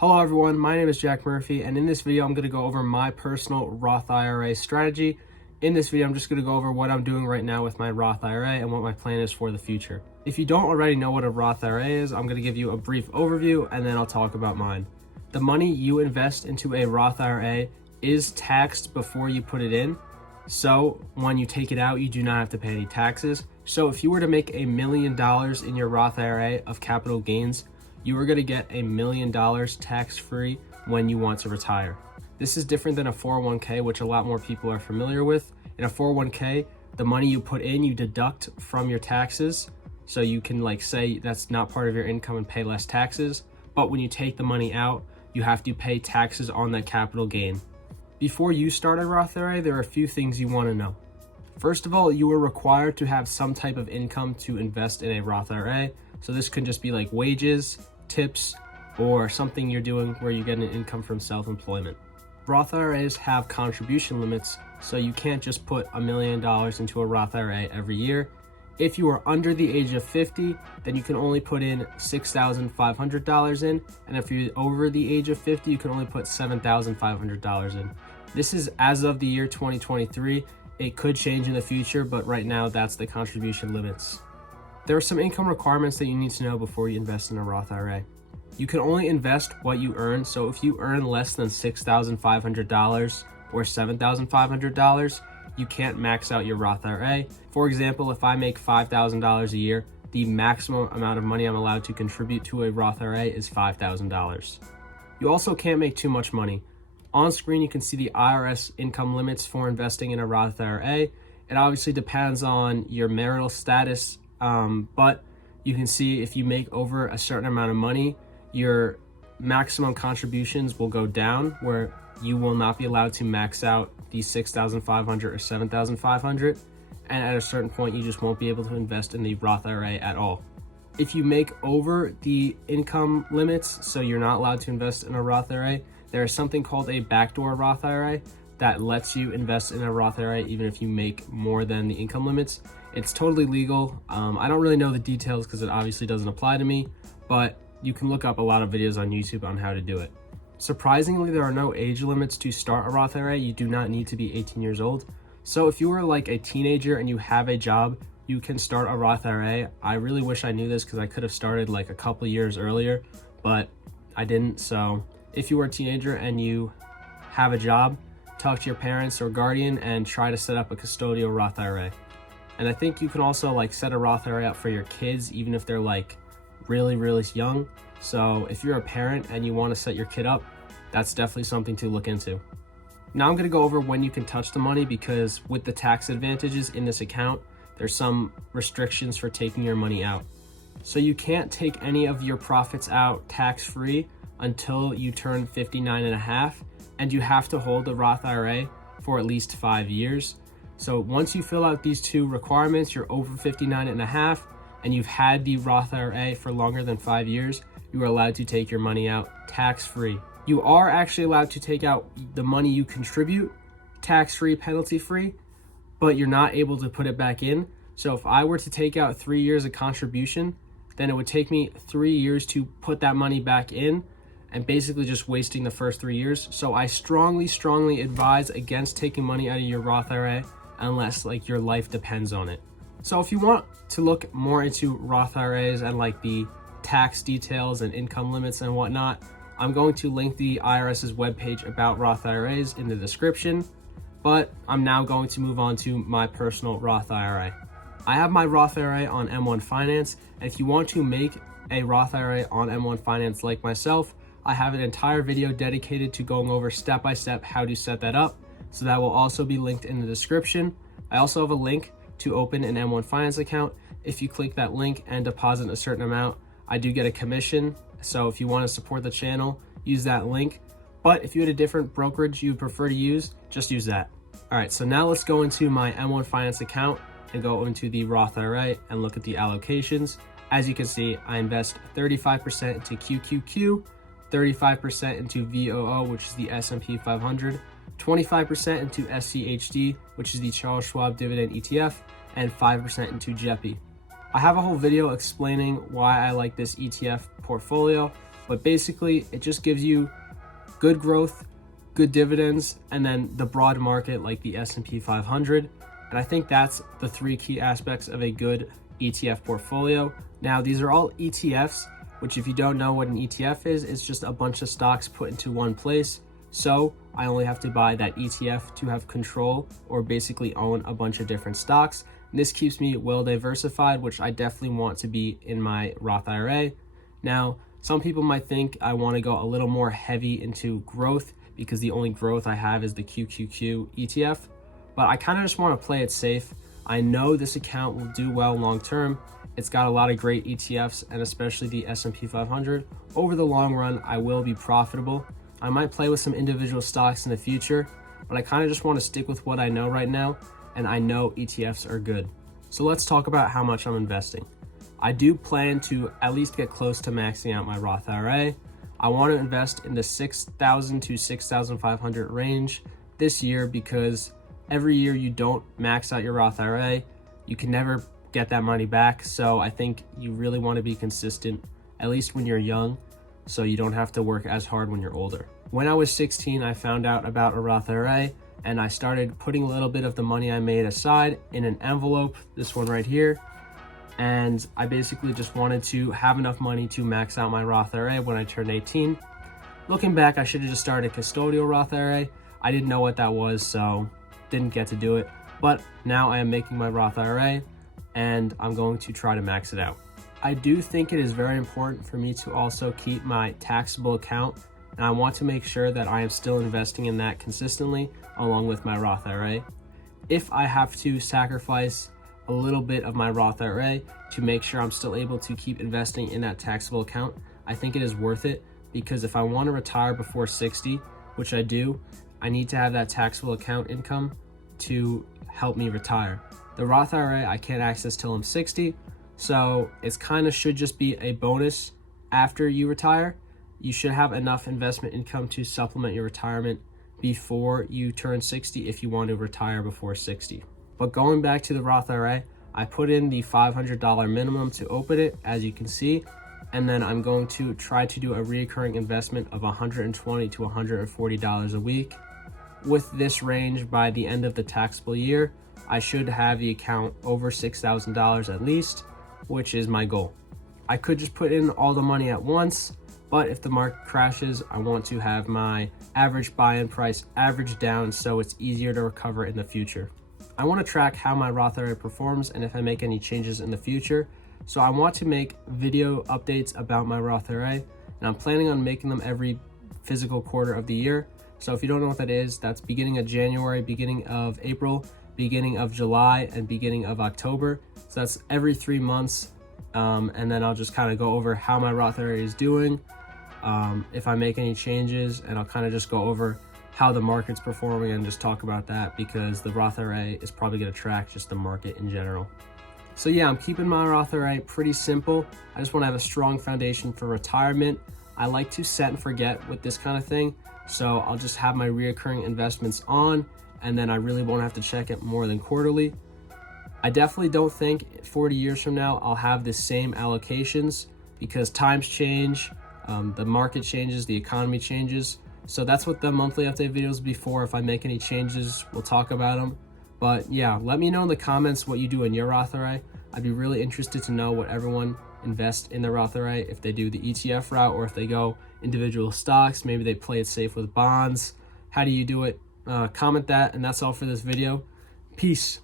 Hello everyone, my name is Jack Murphy, and in this video I'm going to go over my personal Roth IRA strategy. In this video I'm just going to go over what I'm doing right now with my Roth IRA and what my plan is for the future. If you don't already know what a Roth IRA is, I'm going to give you a brief overview and then I'll talk about mine. The money you invest into a Roth IRA is taxed before you put it in, so when you take it out you do not have to pay any taxes. So if you were to make $1 million in your Roth IRA of capital gains, you are going to get $1 million tax-free when you want to retire. This is different than a 401k, which a lot more people are familiar with. In a 401k, the money you put in, you deduct from your taxes. So you can say that's not part of your income and pay less taxes. But when you take the money out, you have to pay taxes on that capital gain. Before you start a Roth IRA, there are a few things you want to know. First of all, you are required to have some type of income to invest in a Roth IRA. So this could just be like wages, tips, or something you're doing where you get an income from self-employment. Roth IRAs have contribution limits, so you can't just put $1 million into a Roth IRA every year. If you are under the age of 50, then you can only put in $6,500 in, and if you're over the age of 50, you can only put $7,500 in. This is as of the year 2023. It could change in the future, but right now that's the contribution limits. There are some income requirements that you need to know before you invest in a Roth IRA. You can only invest what you earn, so if you earn less than $6,500 or $7,500, you can't max out your Roth IRA. For example, if I make $5,000 a year, the maximum amount of money I'm allowed to contribute to a Roth IRA is $5,000. You also can't make too much money. On screen, you can see the IRS income limits for investing in a Roth IRA. It obviously depends on your marital status, but you can see if you make over a certain amount of money, your maximum contributions will go down, where you will not be allowed to max out the $6,500 or $7,500, and at a certain point you just won't be able to invest in the Roth IRA at all. If you make over the income limits, so you're not allowed to invest in a Roth IRA, there is something called a backdoor Roth IRA that lets you invest in a Roth IRA even if you make more than the income limits. It's totally legal. I don't really know the details because it obviously doesn't apply to me, but you can look up a lot of videos on YouTube on how to do it. Surprisingly, there are no age limits to start a Roth IRA. You do not need to be 18 years old. So if you were like a teenager and you have a job, you can start a Roth IRA. I really wish I knew this because I could have started like a couple years earlier, but I didn't. So if you are a teenager and you have a job, talk to your parents or guardian and try to set up a custodial Roth IRA. And I think you can also set a Roth IRA up for your kids, even if they're really, really young. So if you're a parent and you want to set your kid up, that's definitely something to look into. Now I'm going to go over when you can touch the money, because with the tax advantages in this account, there's some restrictions for taking your money out. So you can't take any of your profits out tax-free until you turn 59 and a half, and you have to hold a Roth IRA for at least 5 years. So once you fill out these two requirements, you're over 59 and a half, and you've had the Roth IRA for longer than 5 years, you are allowed to take your money out tax-free. You are actually allowed to take out the money you contribute tax-free, penalty-free, but you're not able to put it back in. So if I were to take out 3 years of contribution, then it would take me 3 years to put that money back in, and basically just wasting the first 3 years. So I strongly advise against taking money out of your Roth IRA unless your life depends on it. So if you want to look more into Roth IRAs and the tax details and income limits and whatnot, I'm going to link the IRS's webpage about Roth IRAs in the description, but I'm now going to move on to my personal Roth IRA. I have my Roth IRA on M1 Finance, and if you want to make a Roth IRA on M1 Finance like myself, I have an entire video dedicated to going over step-by-step how to set that up, so that will also be linked in the description. I also have a link to open an M1 Finance account. If you click that link and deposit a certain amount, I do get a commission. So if you want to support the channel, use that link. But if you had a different brokerage you prefer to use, just use that. All right, so now let's go into my M1 Finance account and go into the Roth IRA and look at the allocations. As you can see, I invest 35% into QQQ, 35% into VOO, which is the S&P 500, 25% into SCHD, which is the Charles Schwab Dividend ETF, and 5% into JEPI. I have a whole video explaining why I like this ETF portfolio, But basically, it just gives you good growth, good dividends, and then the broad market like the S&P 500. And I think that's the three key aspects of a good ETF portfolio. Now, these are all ETFs, which if you don't know what an ETF is, it's just a bunch of stocks put into one place. So I only have to buy that ETF to have control or basically own a bunch of different stocks. And this keeps me well diversified, which I definitely want to be in my Roth IRA. Now, some people might think I want to go a little more heavy into growth because the only growth I have is the QQQ ETF, but I kind of just want to play it safe. I know this account will do well long term. It's got a lot of great ETFs and especially the S&P 500. Over the long run, I will be profitable. I might play with some individual stocks in the future, but I kind of just want to stick with what I know right now, and I know ETFs are good. So let's talk about how much I'm investing. I do plan to at least get close to maxing out my Roth IRA. I want to invest in the $6,000 to $6,500 range this year because every year you don't max out your Roth IRA, you can never get that money back. So I think you really want to be consistent, at least when you're young, so you don't have to work as hard when you're older. When I was 16, I found out about a Roth IRA and I started putting a little bit of the money I made aside in an envelope, this one right here. And I basically just wanted to have enough money to max out my Roth IRA when I turned 18. Looking back, I should have just started a custodial Roth IRA. I didn't know what that was, so didn't get to do it. But now I am making my Roth IRA and I'm going to try to max it out. I do think it is very important for me to also keep my taxable account, and I want to make sure that I am still investing in that consistently along with my Roth IRA. If I have to sacrifice a little bit of my Roth IRA to make sure I'm still able to keep investing in that taxable account, I think it is worth it, because if I want to retire before 60, which I do, I need to have that taxable account income to help me retire. The Roth IRA I can't access till I'm 60, so it's kind of should just be a bonus after you retire. You should have enough investment income to supplement your retirement before you turn 60 if you want to retire before 60. But going back to the Roth IRA, I put in the $500 minimum to open it, as you can see, and then I'm going to try to do a recurring investment of $120 to $140 a week. With this range, by the end of the taxable year, I should have the account over $6,000 at least, which is my goal. I could just put in all the money at once, but if the market crashes, I want to have my average buy-in price averaged down so it's easier to recover in the future. I want to track how my Roth IRA performs and if I make any changes in the future. So I want to make video updates about my Roth IRA, and I'm planning on making them every physical quarter of the year. So if you don't know what that is, that's beginning of January, beginning of April, beginning of July, and beginning of October. So that's every 3 months. And then I'll just kind of go over how my Roth IRA is doing, if I make any changes, and I'll kind of just go over how the market's performing and just talk about that, because the Roth IRA is probably going to track just the market in general. So yeah, I'm keeping my Roth IRA pretty simple. I just want to have a strong foundation for retirement. I like to set and forget with this kind of thing, so I'll just have my reoccurring investments on, and then I really won't have to check it more than quarterly. I definitely don't think 40 years from now I'll have the same allocations, because times change, the market changes, the economy changes. So that's what the monthly update videos will be for. If I make any changes, we'll talk about them. But yeah, let me know in the comments what you do in your Roth IRA. I'd be really interested to know what everyone invests in their Roth IRA, if they do the ETF route or if they go individual stocks, maybe they play it safe with bonds. How do you do it? Comment that, and that's all for this video. Peace.